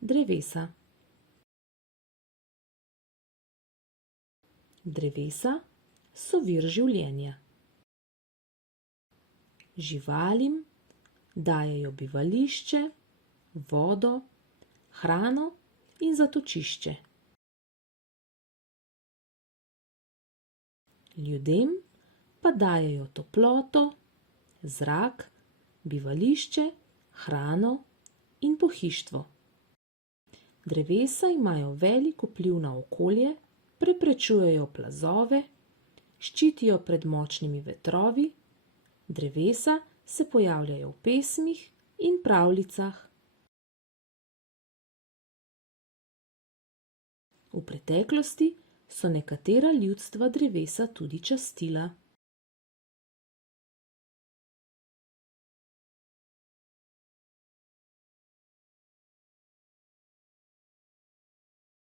drevesa. Drevesa so vir življenja. Živalim dajejo bivališče, vodo, hrano in zatočišče. Ljudem pa dajejo toploto, zrak, bivališče, hrano in pohištvo. Drevesa imajo velik vpliv na okolje, preprečujejo plazove, ščitijo pred močnimi vetrovi, drevesa se pojavljajo v pesmih in pravljicah. V preteklosti so nekatera ljudstva drevesa tudi častila.